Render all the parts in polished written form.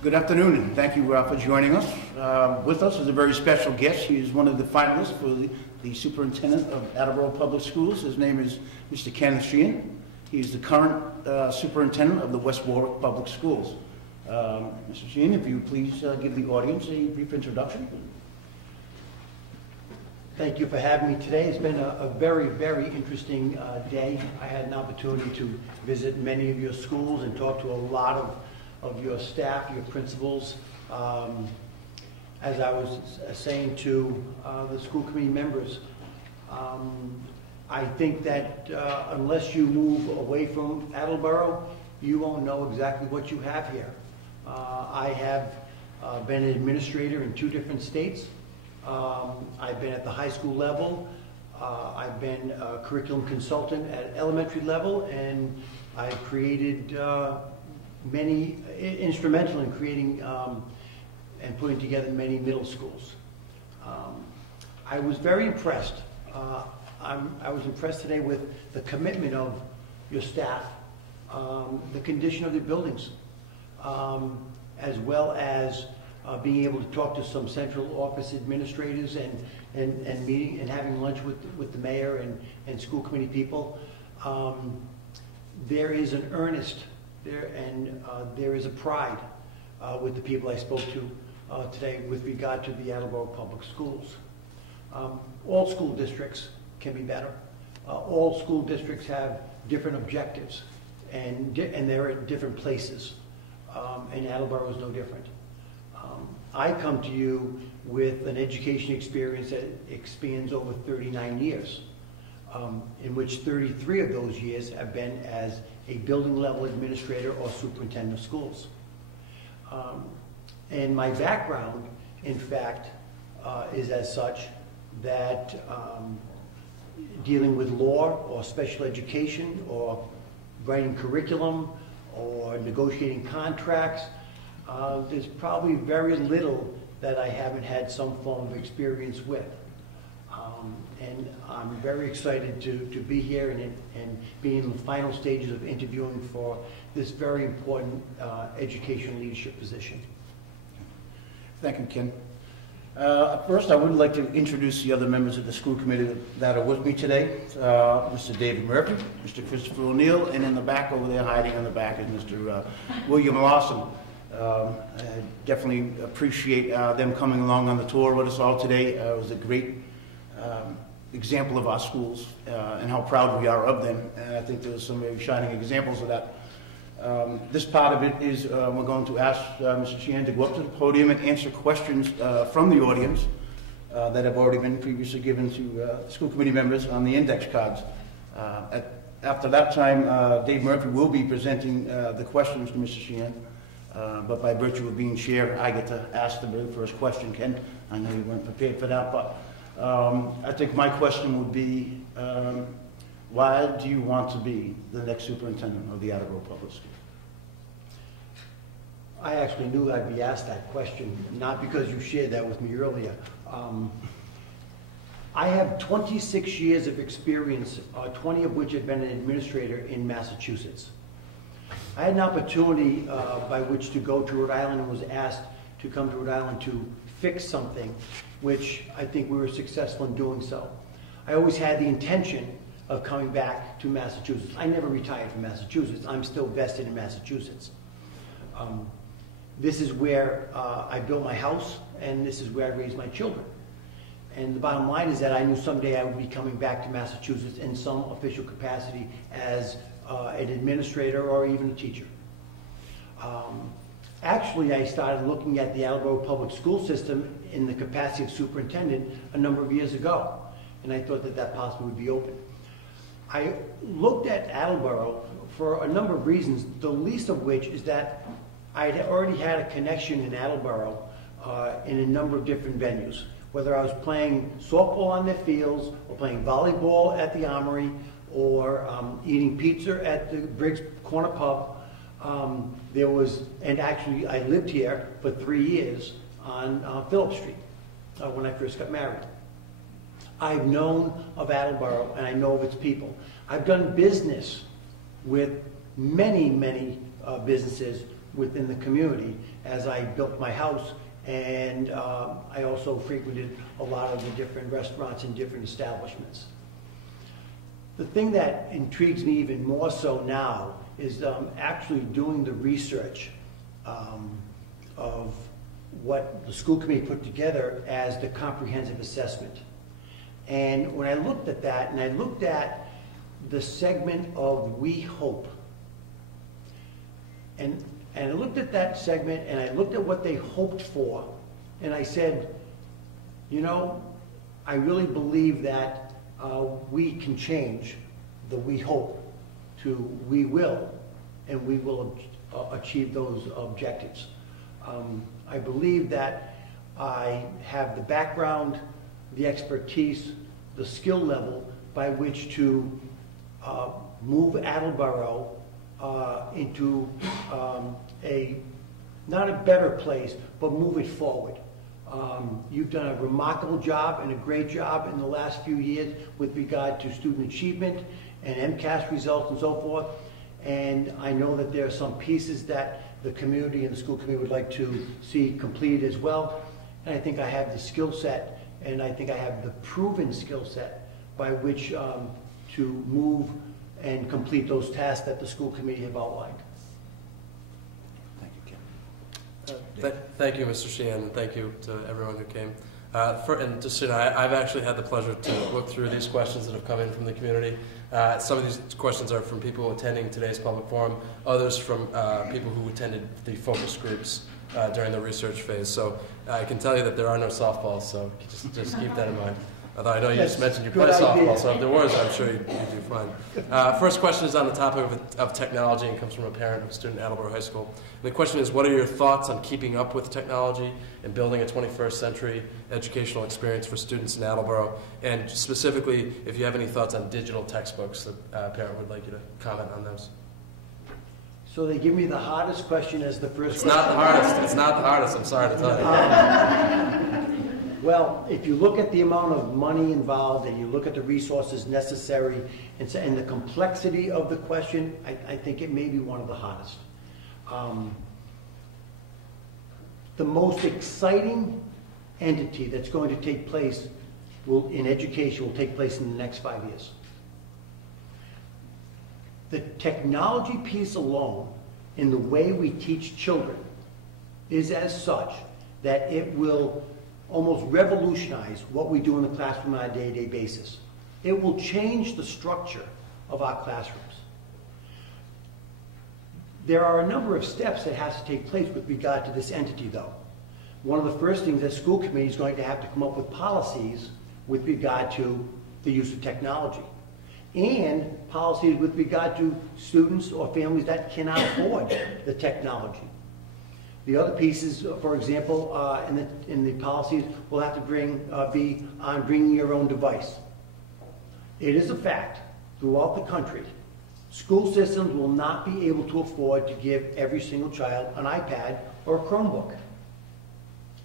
Good afternoon, and thank you for joining us. With us is a very special guest. He is one of the finalists for the Superintendent of Attleboro Public Schools. His name is Mr. Ken Sheehan. He's the current Superintendent of the West Warwick Public Schools. Mr. Sheehan, if you please give the audience a brief introduction. Thank you for having me today. It's been a very, very interesting day. I had an opportunity to visit many of your schools and talk to a lot of your staff, your principals. As I was saying to the school committee members, I think that unless you move away from Attleboro, you won't know exactly what you have here. I have been an administrator in 2 different states. I've been at the high school level. I've been a curriculum consultant at elementary level, and I've created instrumental in creating and putting together many middle schools. I was very impressed. I was impressed today with the commitment of your staff, the condition of the buildings, as well as being able to talk to some central office administrators and meeting and having lunch with the mayor and school committee people. There is an earnest there, and there is a pride with the people I spoke to today with regard to the Attleboro Public Schools. All school districts can be better. All school districts have different objectives, and they're at different places, and Attleboro is no different. I come to you with an education experience that expands over 39 years, in which 33 of those years have been as a building level administrator or superintendent of schools. And my background, in fact, is as such that dealing with law or special education or writing curriculum or negotiating contracts, there's probably very little that I haven't had some form of experience with. And I'm very excited to be here and be in the final stages of interviewing for this very important education leadership position. Thank you, Ken. First, I would like to introduce the other members of the school committee that are with me today. Mr. David Murphy, Mr. Christopher O'Neill, and in the back over there, hiding in the back, is Mr. William Lawson. I definitely appreciate them coming along on the tour with us all today. It was a great example of our schools and how proud we are of them. And I think there's some very shining examples of that. This part of it is we're going to ask Mr. Sheehan to go up to the podium and answer questions from the audience that have already been previously given to school committee members on the index cards. After that time, Dave Murphy will be presenting the questions to Mr. Sheehan. But by virtue of being chair, I get to ask the very first question. Ken, I know you weren't prepared for that, but I think my question would be, why do you want to be the next superintendent of the Attleboro Public Schools? I actually knew I'd be asked that question, not because you shared that with me earlier. I have 26 years of experience, 20 of which have been an administrator in Massachusetts. I had an opportunity by which to go to Rhode Island and was asked to come to Rhode Island to fix something, which I think we were successful in doing so. I always had the intention of coming back to Massachusetts. I never retired from Massachusetts. I'm still vested in Massachusetts. This is where I built my house, and this is where I raised my children. And the bottom line is that I knew someday I would be coming back to Massachusetts in some official capacity as an administrator or even a teacher. Actually, I started looking at the Attleboro public school system in the capacity of superintendent a number of years ago, and I thought that that possibly would be open. I looked at Attleboro for a number of reasons, the least of which is that I had already had a connection in Attleboro in a number of different venues, whether I was playing softball on their fields or playing volleyball at the Armory or eating pizza at the Briggs Corner Pub. And actually I lived here for 3 years on Phillip Street when I first got married. I've known of Attleboro and I know of its people. I've done business with many, many businesses within the community as I built my house, and I also frequented a lot of the different restaurants and different establishments. The thing that intrigues me even more so now is actually doing the research of what the school committee put together as the comprehensive assessment. And when I looked at that, and I looked at the segment of We Hope, and I looked at that segment, and I looked at what they hoped for, and I said, you know, I really believe that we can change the we hope to we will, and we will achieve those objectives. I believe that I have the background, the expertise, the skill level by which to move Attleboro into not a better place, but move it forward. You've done a remarkable job and a great job in the last few years with regard to student achievement and MCAS results and so forth. And I know that there are some pieces that the community and the school committee would like to see completed as well. And I think I have the skill set, and I think I have the proven skill set by which to move and complete those tasks that the school committee have outlined. Thank you, Ken. Thank you, Mr. Sheehan, and thank you to everyone who came. And just so you know, I've actually had the pleasure to look through these questions that have come in from the community. Some of these questions are from people attending today's public forum, others from people who attended the focus groups during the research phase. So I can tell you that there are no softballs, so just keep that in mind. Although I know you just mentioned you play softball, so if there was, I'm sure you'd do fine. First question is on the topic of technology and comes from a parent of a student at Attleboro High School. And the question is, what are your thoughts on keeping up with technology and building a 21st century educational experience for students in Attleboro? And specifically, if you have any thoughts on digital textbooks, the parent would like you to comment on those. So they give me the hardest question as the first question. It's not the hardest. It's not the hardest. I'm sorry to tell you. Well, if you look at the amount of money involved and you look at the resources necessary and the complexity of the question, I think it may be one of the hardest. The most exciting entity that's going to take place in education will take place in the next 5 years. The technology piece alone in the way we teach children is as such that it will almost revolutionize what we do in the classroom on a day-to-day basis. It will change the structure of our classrooms. There are a number of steps that has to take place with regard to this entity, though. One of the first things that school committee is going to have to come up with policies with regard to the use of technology, and policies with regard to students or families that cannot afford the technology. The other pieces, for example, in the policies, will have to be on bringing your own device. It is a fact throughout the country, school systems will not be able to afford to give every single child an iPad or a Chromebook,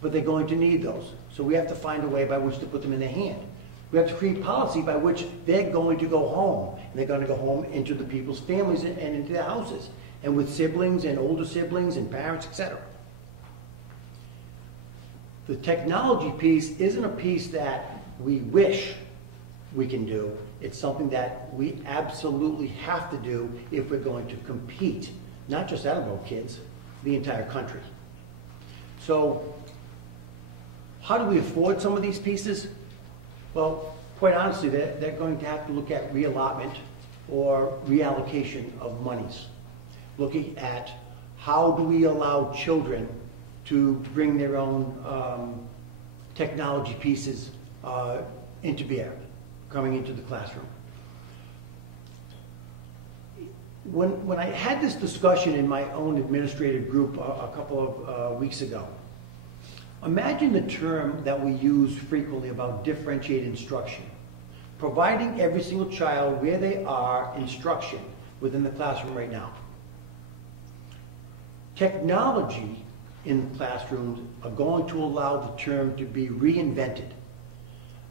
but they're going to need those. So we have to find a way by which to put them in their hand. We have to create policy by which they're going to go home, and they're going to go home into the people's families and into their houses, and with siblings and older siblings and parents, etc. The technology piece isn't a piece that we wish we can do. It's something that we absolutely have to do if we're going to compete, not just Attleboro kids, the entire country. So how do we afford some of these pieces? Well, quite honestly, they're going to have to look at reallotment or reallocation of monies. Looking at how do we allow children to bring their own technology pieces into bear, coming into the classroom. When I had this discussion in my own administrative group a couple of weeks ago, imagine the term that we use frequently about differentiated instruction, providing every single child where they are instruction within the classroom right now. Technology in classrooms are going to allow the term to be reinvented.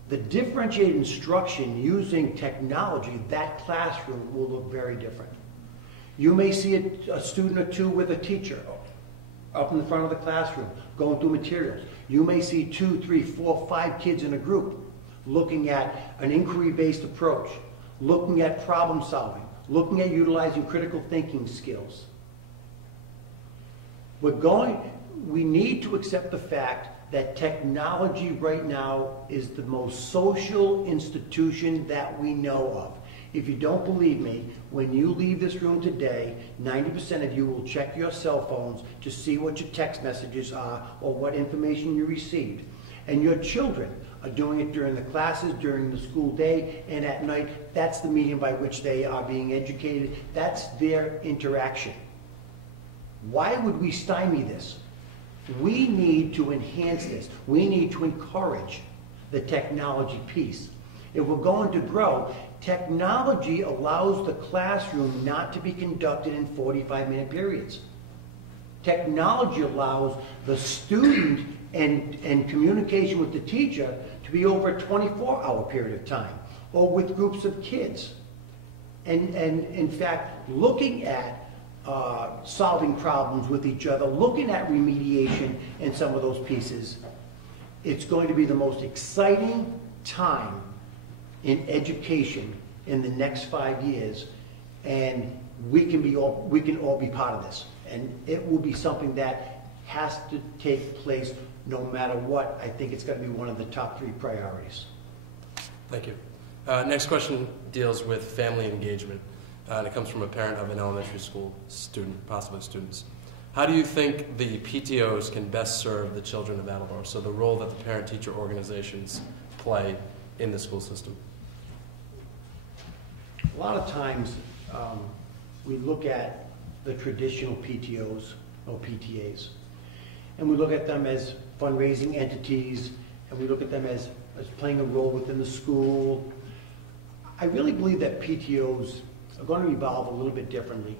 The differentiated instruction using technology, that classroom will look very different. You may see a student or two with a teacher, up in the front of the classroom, going through materials. You may see 2, 3, 4, 5 kids in a group looking at an inquiry-based approach, looking at problem solving, looking at utilizing critical thinking skills. We need to accept the fact that technology right now is the most social institution that we know of. If you don't believe me, when you leave this room today, 90% of you will check your cell phones to see what your text messages are or what information you received. And your children are doing it during the classes, during the school day, and at night. That's the medium by which they are being educated. That's their interaction. Why would we stymie this? We need to enhance this. We need to encourage the technology piece. If we're going to grow, technology allows the classroom not to be conducted in 45-minute periods. Technology allows the student and communication with the teacher to be over a 24-hour period of time, or with groups of kids. And in fact, looking at solving problems with each other, looking at remediation and some of those pieces, it's going to be the most exciting time in education in the next 5 years, and we can all be part of this. And it will be something that has to take place no matter what. I think it's going to be one of the top 3 priorities. Thank you. Next question deals with family engagement. And it comes from a parent of an elementary school student, possibly students. How do you think the PTOs can best serve the children of Attleboro? So the role that the parent-teacher organizations play in the school system. A lot of times we look at the traditional PTOs or PTAs, and we look at them as fundraising entities, and we look at them as playing a role within the school. I really believe that PTOs are going to evolve a little bit differently.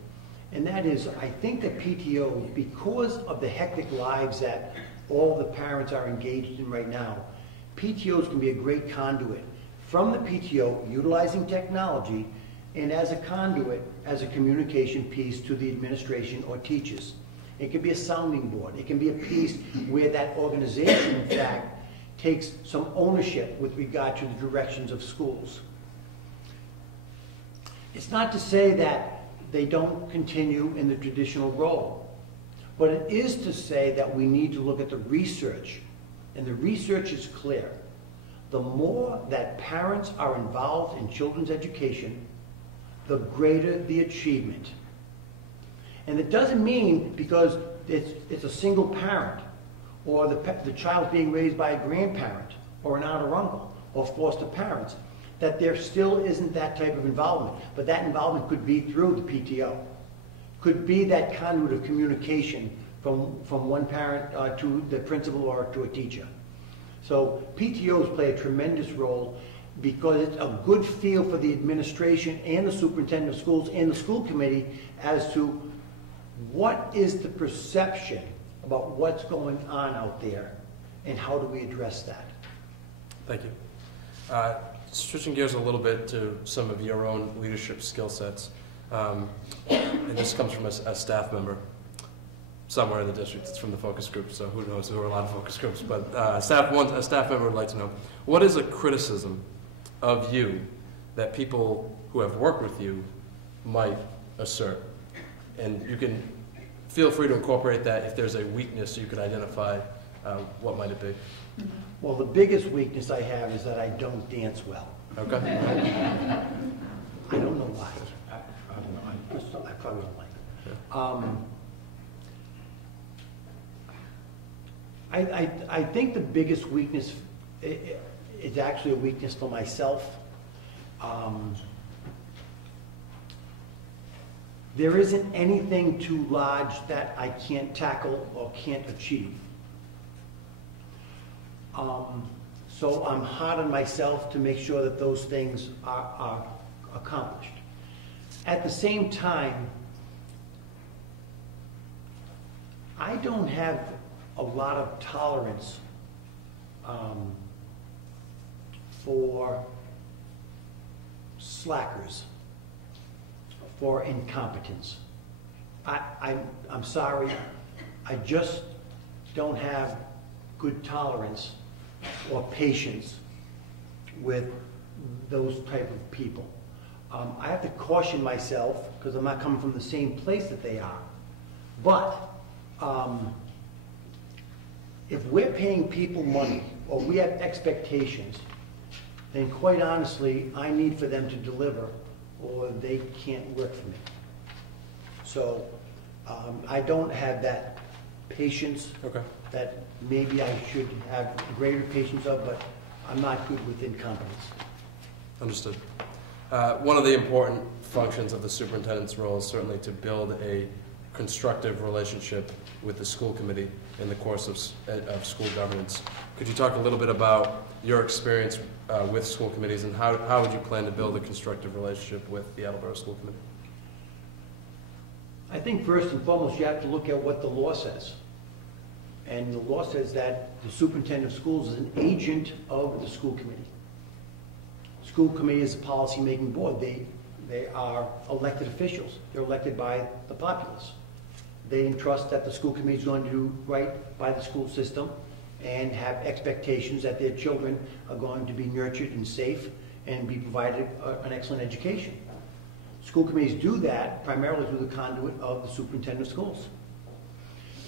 And that is, I think that PTOs, because of the hectic lives that all the parents are engaged in right now, PTOs can be a great conduit from the PTO, utilizing technology, and as a conduit, as a communication piece to the administration or teachers. It can be a sounding board. It can be a piece where that organization, in fact, takes some ownership with regard to the directions of schools. It's not to say that they don't continue in the traditional role, but it is to say that we need to look at the research, and the research is clear. The more that parents are involved in children's education, the greater the achievement. And it doesn't mean because it's a single parent, or the child being raised by a grandparent, or an aunt or uncle, or foster parents, that there still isn't that type of involvement. But that involvement could be through the PTO. Could be that conduit of communication from one parent to the principal or to a teacher. So PTOs play a tremendous role because it's a good feel for the administration and the superintendent of schools and the school committee as to what is the perception about what's going on out there and how do we address that. Thank you. Switching gears a little bit to some of your own leadership skill sets, and this comes from a staff member somewhere in the district. It's from the focus group, so who knows, there are a lot of focus groups, but a staff member would like to know, what is a criticism of you that people who have worked with you might assert? And you can feel free to incorporate that. If there's a weakness you could identify, what might it be? Well, the biggest weakness I have is that I don't dance well. Okay. I don't know why. I don't know. I probably don't like it. I think the biggest weakness is actually a weakness for myself. There isn't anything too large that I can't tackle or can't achieve. So I'm hard on myself to make sure that those things are accomplished. At the same time, I don't have a lot of tolerance for slackers, for incompetence. I'm sorry, I just don't have good tolerance or patience with those type of people. I have to caution myself, because I'm not coming from the same place that they are. But if we're paying people money, or we have expectations, then quite honestly, I need for them to deliver, or they can't work for me. So I don't have that patience that maybe I should have greater patience of, but I'm not good with incompetence. Understood. One of the important functions of the superintendent's role is certainly to build a constructive relationship with the school committee in the course of school governance. Could you talk a little bit about your experience with school committees, and how would you plan to build a constructive relationship with the Attleboro School Committee? I think first and foremost you have to look at what the law says. And the law says that the superintendent of schools is an agent of the school committee. School committee is a policy-making board. They are elected officials. They're elected by the populace. They entrust that the school committee is going to do right by the school system and have expectations that their children are going to be nurtured and safe and be provided an excellent education. School committees do that primarily through the conduit of the superintendent of schools.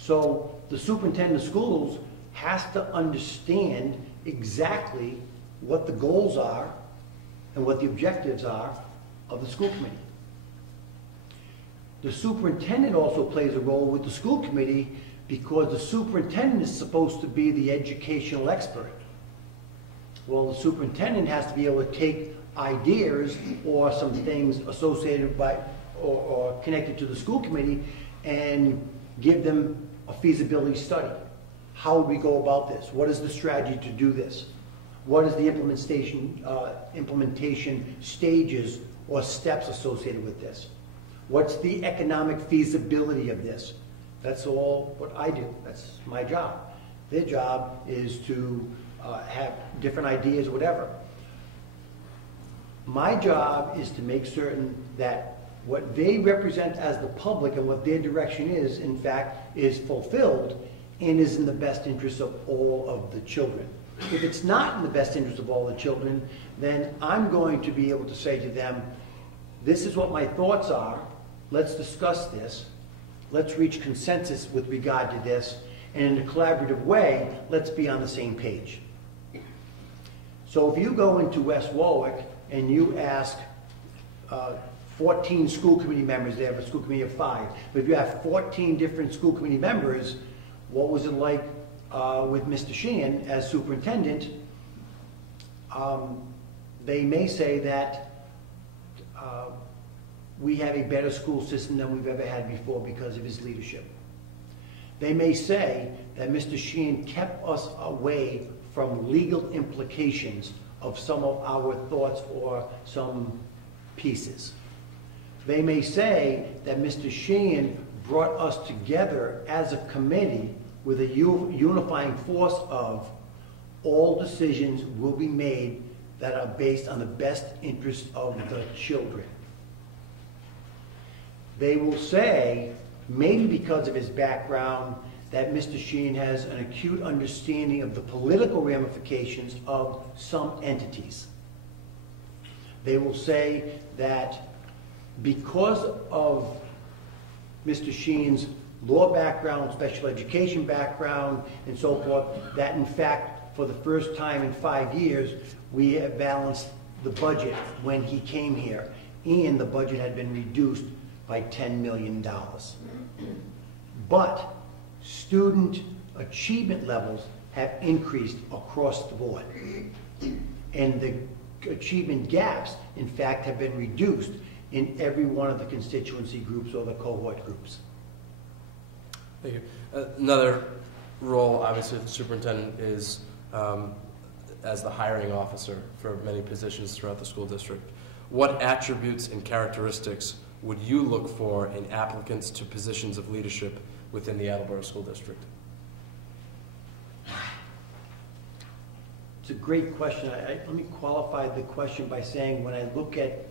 So the superintendent of schools has to understand exactly what the goals are and what the objectives are of the school committee. The superintendent also plays a role with the school committee because the superintendent is supposed to be the educational expert. Well, the superintendent has to be able to take ideas or some things associated by or connected to the school committee and give them a feasibility study. How would we go about this? What is the strategy to do this? What is the implementation stages or steps associated with this? What's the economic feasibility of this? That's all what I do. That's my job. Their job is to have different ideas, whatever. My job is to make certain that what they represent as the public and what their direction is, in fact, is fulfilled and is in the best interest of all of the children. If it's not in the best interest of all the children, then I'm going to be able to say to them, this is what my thoughts are, let's discuss this, let's reach consensus with regard to this, and in a collaborative way, let's be on the same page. So if you go into West Warwick and you ask 14 school committee members, they have a school committee of 5, but if you have 14 different school committee members, what was it like with Mr. Sheehan as superintendent? They may say that we have a better school system than we've ever had before because of his leadership. They may say that Mr. Sheehan kept us away from legal implications of some of our thoughts or some pieces. They may say that Mr. Sheehan brought us together as a committee with a unifying force of all decisions will be made that are based on the best interest of the children. They will say, maybe because of his background, that Mr. Sheehan has an acute understanding of the political ramifications of some entities. They will say that because of Mr. Sheehan's law background, special education background, and so forth, that in fact, for the first time in 5 years, we have balanced the budget when he came here, and the budget had been reduced by $10 million. But student achievement levels have increased across the board. And the achievement gaps, in fact, have been reduced in every one of the constituency groups or the cohort groups. Thank you. Another role, obviously, the superintendent is as the hiring officer for many positions throughout the school district. What attributes and characteristics would you look for in applicants to positions of leadership within the Attleboro School District? It's a great question. Let me qualify the question by saying when I look at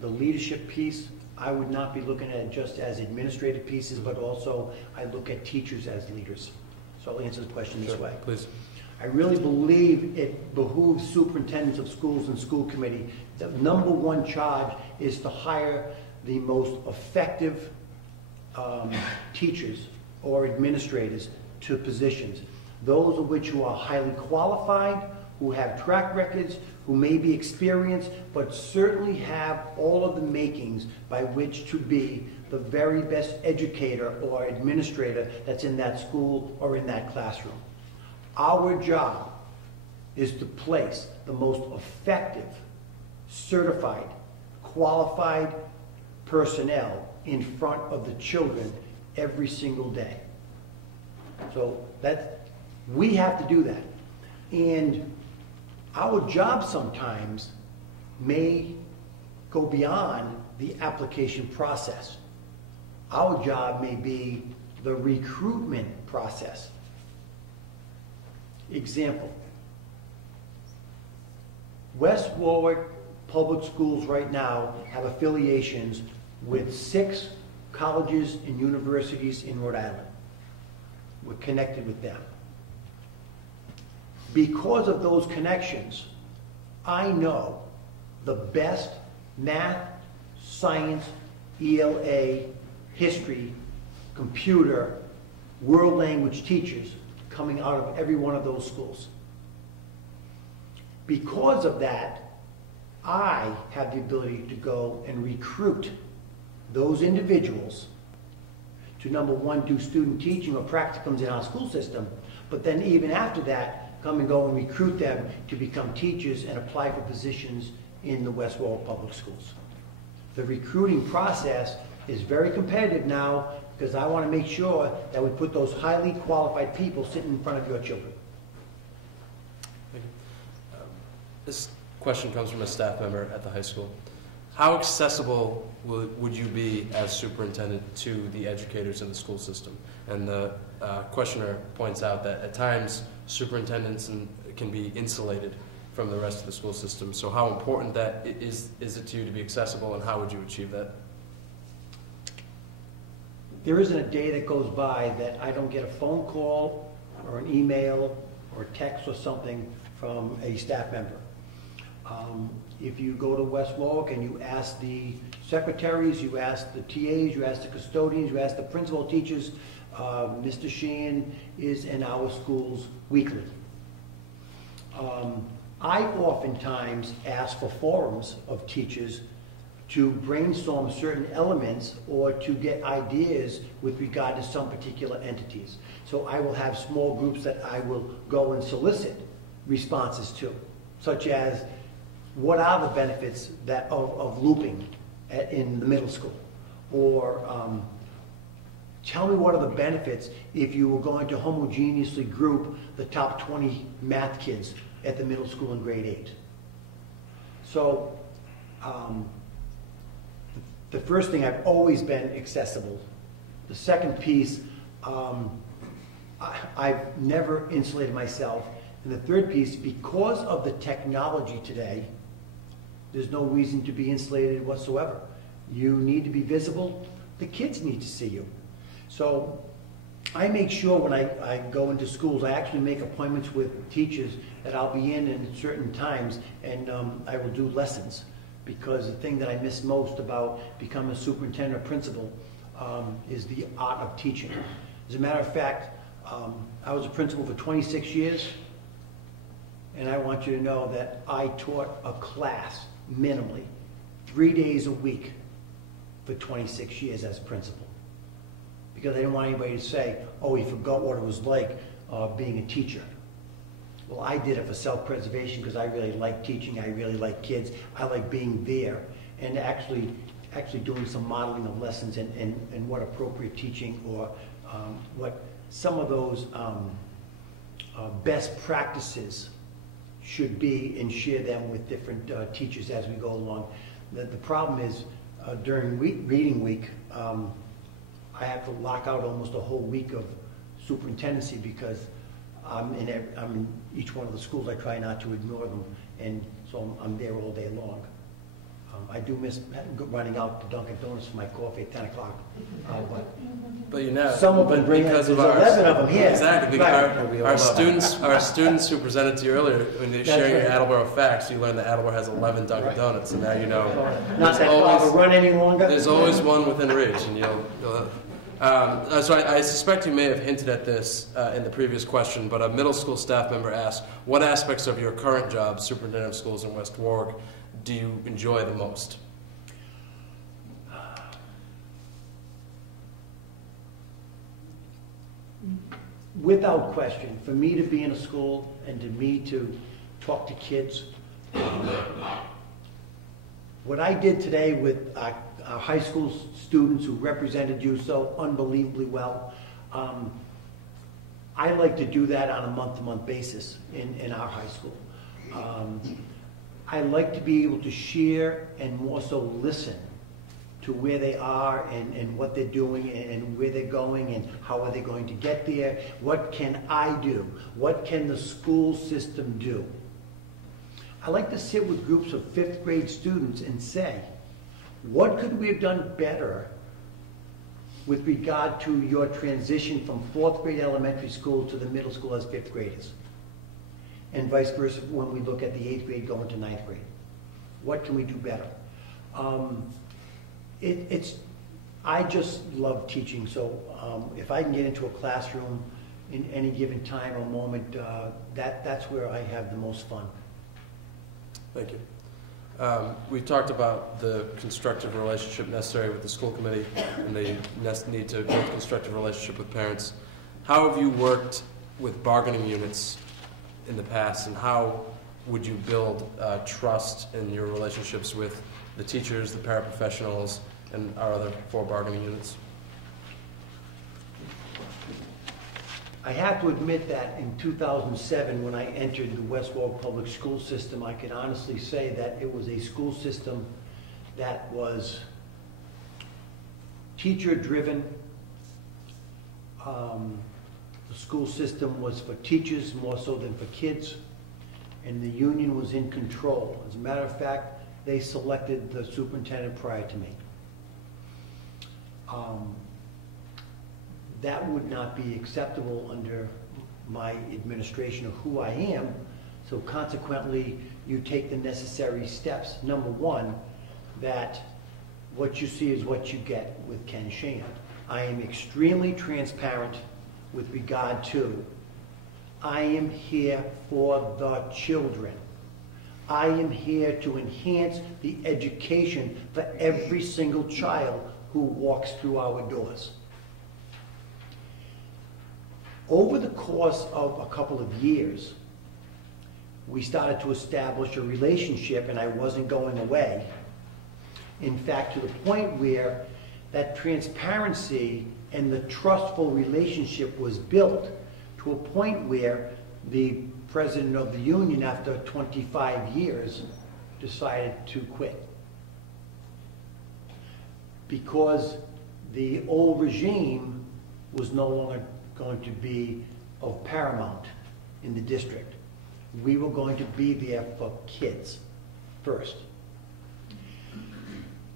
the leadership piece, I would not be looking at it just as administrative pieces, but also I look at teachers as leaders. So I'll answer the question this way. Please. I really believe it behooves superintendents of schools and school committee. The number one charge is to hire the most effective teachers or administrators to positions. Those of which who are highly qualified, who have track records, who may be experienced, but certainly have all of the makings by which to be the very best educator or administrator that's in that school or in that classroom. Our job is to place the most effective, certified, qualified personnel in front of the children every single day. So we have to do that. And our job sometimes may go beyond the application process. Our job may be the recruitment process. Example, West Warwick Public Schools right now have affiliations with 6 colleges and universities in Rhode Island. We're connected with them. Because of those connections, I know the best math, science, ELA, history, computer, world language teachers coming out of every one of those schools. Because of that, I have the ability to go and recruit those individuals to, number one, do student teaching or practicums in our school system, but then even after that, come and go and recruit them to become teachers and apply for positions in the West Warwick Public Schools. The recruiting process is very competitive now because I want to make sure that we put those highly qualified people sitting in front of your children. Thank you. This question comes from a staff member at the high school. How accessible would you be as superintendent to the educators in the school system? And the questioner points out that at times superintendents can be insulated from the rest of the school system. So how important that is it to you to be accessible, and how would you achieve that? There isn't a day that goes by that I don't get a phone call or an email or text or something from a staff member. If you go to West Warwick and you ask the secretaries, you ask the TAs, you ask the custodians, you ask the principal teachers, Mr. Sheehan is in our schools weekly. I oftentimes ask for forums of teachers to brainstorm certain elements or to get ideas with regard to some particular entities. So I will have small groups that I will go and solicit responses to, such as what are the benefits of looping in the middle school? Or tell me what are the benefits if you were going to homogeneously group the top 20 math kids at the middle school in grade 8. So the first thing, I've always been accessible. The second piece, I've never insulated myself. And the third piece, because of the technology today, there's no reason to be insulated whatsoever. You need to be visible. The kids need to see you. So I make sure when I go into schools, I actually make appointments with teachers that I'll be in certain times, and I will do lessons. Because the thing that I miss most about becoming a superintendent or principal is the art of teaching. As a matter of fact, I was a principal for 26 years, and I want you to know that I taught a class minimally 3 days a week for 26 years as principal. Because I didn't want anybody to say, oh, he forgot what it was like being a teacher. Well, I did it for self-preservation because I really like teaching, I really like kids, I like being there, and actually doing some modeling of lessons and what appropriate teaching or what some of those best practices should be, and share them with different teachers as we go along. The problem is during reading week, I have to lock out almost a whole week of superintendency because I'm in each one of the schools. I try not to ignore them, and so I'm there all day long. I do miss running out to Dunkin' Donuts for my coffee at 10 o'clock. But you know, Some of them bring because there's of our 11 of them here. exactly Right. our students who presented to you earlier, when they're That's sharing your right. Attleboro facts, you learned that Attleboro has 11 Dunkin' Donuts, and now you know Not that far of a run any longer. there's always one within reach, and so I suspect you may have hinted at this in the previous question, but a middle school staff member asked, what aspects of your current job, superintendent of schools in West Warwick, do you enjoy the most? Without question, for me to be in a school and to me to talk to kids, what I did today with our high school students who represented you so unbelievably well, I like to do that on a month-to-month basis in our high school. I like to be able to share and more so listen to where they are and what they're doing and where they're going and how are they going to get there. What can I do? What can the school system do? I like to sit with groups of 5th grade students and say, what could we have done better with regard to your transition from 4th grade elementary school to the middle school as 5th graders? And vice versa when we look at the 8th grade going to 9th grade. What can we do better? I just love teaching, so if I can get into a classroom in any given time or moment, that's where I have the most fun. Thank you. We talked about the constructive relationship necessary with the school committee and the need to build a constructive relationship with parents. How have you worked with bargaining units in the past, and how would you build trust in your relationships with the teachers, the paraprofessionals, and our other 4 bargaining units? I have to admit that in 2007, when I entered the West Warwick Public School System, I can honestly say that it was a school system that was teacher-driven. The school system was for teachers more so than for kids, and the union was in control. As a matter of fact, they selected the superintendent prior to me. That would not be acceptable under my administration of who I am, so consequently you take the necessary steps. Number one, that what you see is what you get with Ken Sheehan. I am extremely transparent with regard to, I am here for the children. I am here to enhance the education for every single child who walks through our doors. Over the course of a couple of years, we started to establish a relationship, and I wasn't going away. In fact, to the point where that transparency and the trustful relationship was built to a point where the president of the union, after 25 years, decided to quit. Because the old regime was no longer going to be of paramount in the district. We were going to be there for kids first.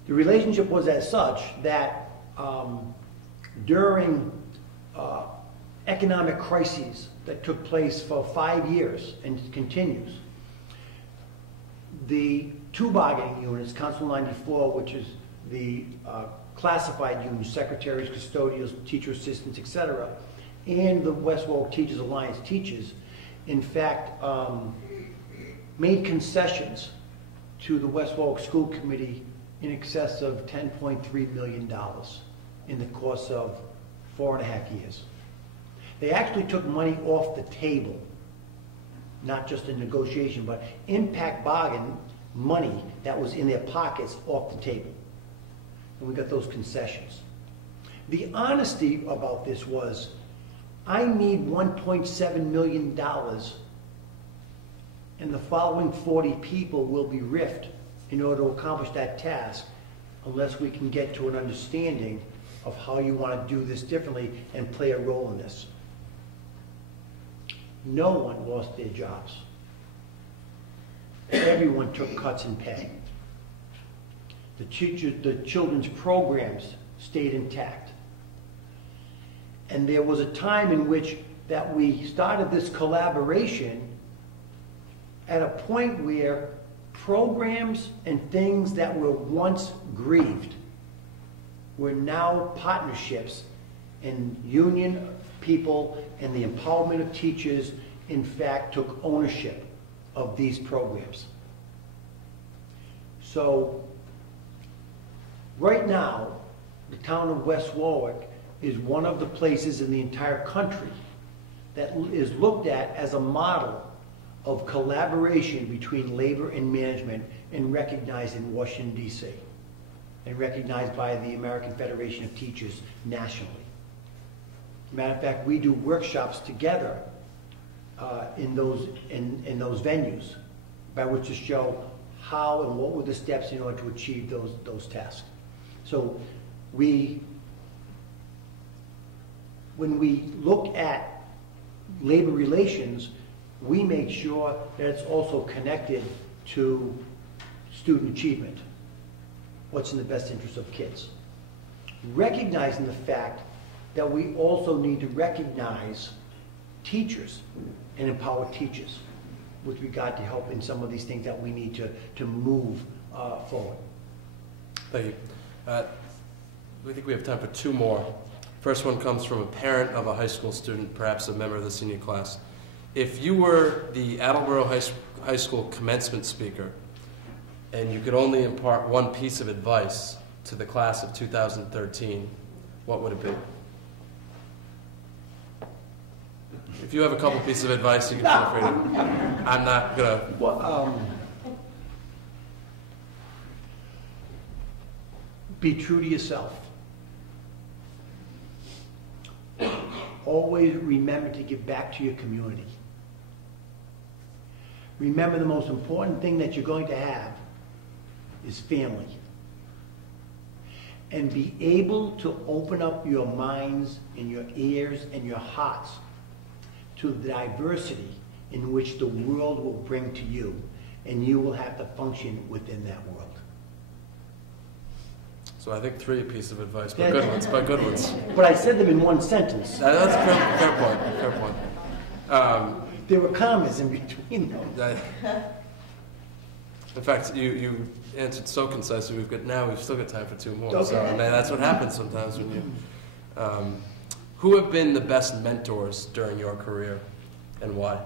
The relationship was as such that during economic crises that took place for 5 years and continues, the 2 bargaining units, Council 94, which is the classified unions, secretaries, custodials, teacher assistants, etc., and the West Warwick Teachers Alliance teachers, in fact, made concessions to the West Warwick School Committee in excess of $10.3 million in the course of 4.5 years. They actually took money off the table, not just in negotiation, but impact bargain money that was in their pockets off the table. And we got those concessions. The honesty about this was, I need $1.7 million, and the following 40 people will be riffed in order to accomplish that task, unless we can get to an understanding of how you want to do this differently and play a role in this. No one lost their jobs. Everyone took cuts in pay. the children's programs stayed intact. And there was a time in which that we started this collaboration at a point where programs and things that were once grieved were now partnerships, and union people and the empowerment of teachers, in fact, took ownership of these programs. So right now, the town of West Warwick is one of the places in the entire country that is looked at as a model of collaboration between labor and management, and recognized in Washington, D.C., and recognized by the American Federation of Teachers nationally. Matter of fact, we do workshops together in those venues by which to show how and what were the steps in order to achieve those tasks. So when we look at labor relations, we make sure that it's also connected to student achievement. What's in the best interest of kids? Recognizing the fact that we also need to recognize teachers and empower teachers with regard to help in some of these things that we need to move forward. Thank you. We think we have time for two more. First one comes from a parent of a high school student, perhaps a member of the senior class. If you were the Attleboro High School commencement speaker and you could only impart one piece of advice to the class of 2013, what would it be? If you have a couple pieces of advice, you can feel free to. I'm not going to. Well, be true to yourself. Always remember to give back to your community. Remember, the most important thing that you're going to have is family. And be able to open up your minds and your ears and your hearts to the diversity in which the world will bring to you, and you will have to function within that world. So I think three pieces of advice, but good ones, But I said them in one sentence. That's a fair point. There were commas in between them. In fact, you answered so concisely. We've still got time for two more. Okay. So man, that's what happens sometimes when you. Who have been the best mentors during your career, and why?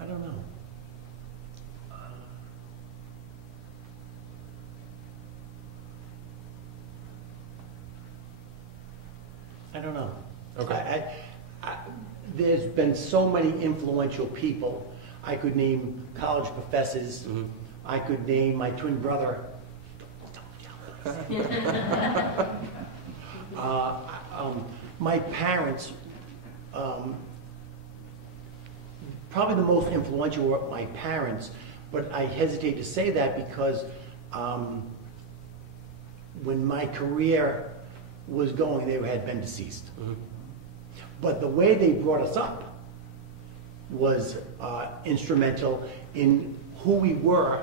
I don't know. I don't know. Okay. There's been so many influential people. I could name college professors. Mm-hmm. I could name my twin brother. My parents, probably the most influential were my parents, but I hesitate to say that because when my career was going, they had been deceased. Mm-hmm. But the way they brought us up was instrumental in who we were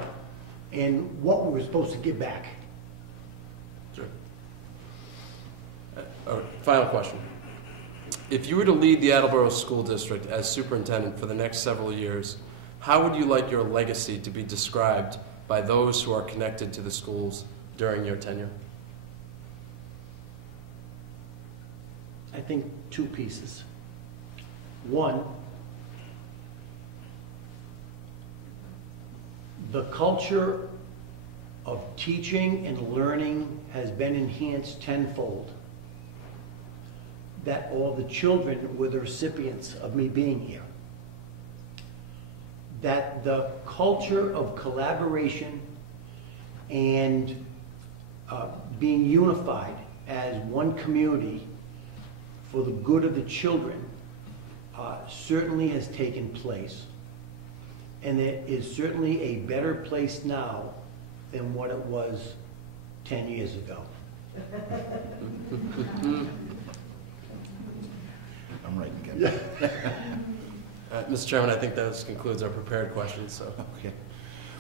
and what we were supposed to give back. Sure. Final question. If you were to lead the Attleboro School District as superintendent for the next several years, how would you like your legacy to be described by those who are connected to the schools during your tenure? I think two pieces. One, the culture of teaching and learning has been enhanced tenfold. That all the children were the recipients of me being here. That the culture of collaboration and being unified as one community for the good of the children certainly has taken place. And it is certainly a better place now than what it was 10 years ago. I'm right again. Mr. Chairman, I think that concludes our prepared questions. So. Okay.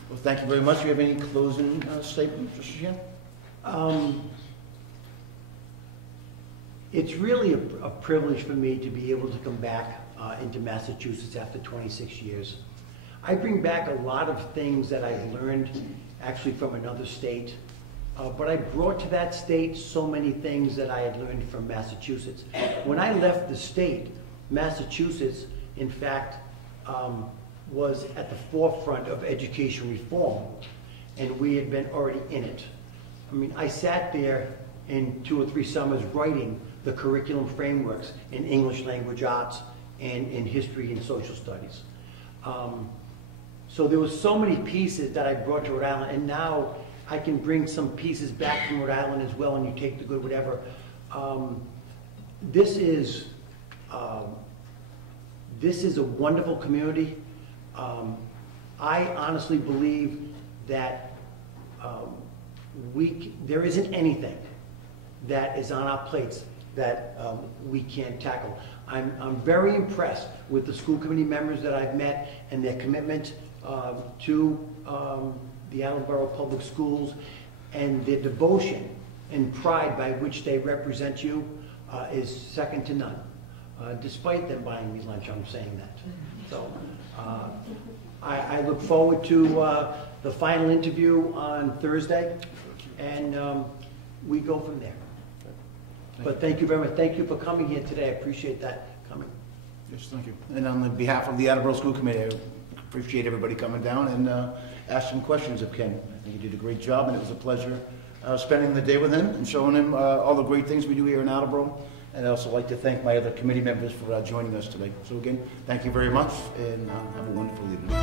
Well, thank you very much. Do you have any closing statement, Mr. Sheehan? It's really a privilege for me to be able to come back into Massachusetts after 26 years. I bring back a lot of things that I've learned actually from another state, but I brought to that state so many things that I had learned from Massachusetts. When I left the state, Massachusetts, in fact, was at the forefront of education reform, and we had been already in it. I mean, I sat there in 2 or 3 summers writing the curriculum frameworks in English language arts and in history and social studies. So there were so many pieces that I brought to Rhode Island, and now I can bring some pieces back from Rhode Island as well, and you take the good, whatever. This is a wonderful community. I honestly believe that there isn't anything that is on our plates that we can't tackle. I'm very impressed with the school committee members that I've met and their commitment to the Attleboro Public Schools, and their devotion and pride by which they represent you is second to none. Despite them buying me lunch, I'm saying that. So I look forward to the final interview on Thursday, and we go from there. But thank you very much. Thank you for coming here today. I appreciate that coming. Yes, thank you. And on behalf of the Attleboro School Committee, I appreciate everybody coming down and asking questions of Ken. I think he did a great job, and it was a pleasure spending the day with him and showing him all the great things we do here in Attleboro. And I'd also like to thank my other committee members for joining us today. So again, thank you very much, and have a wonderful evening.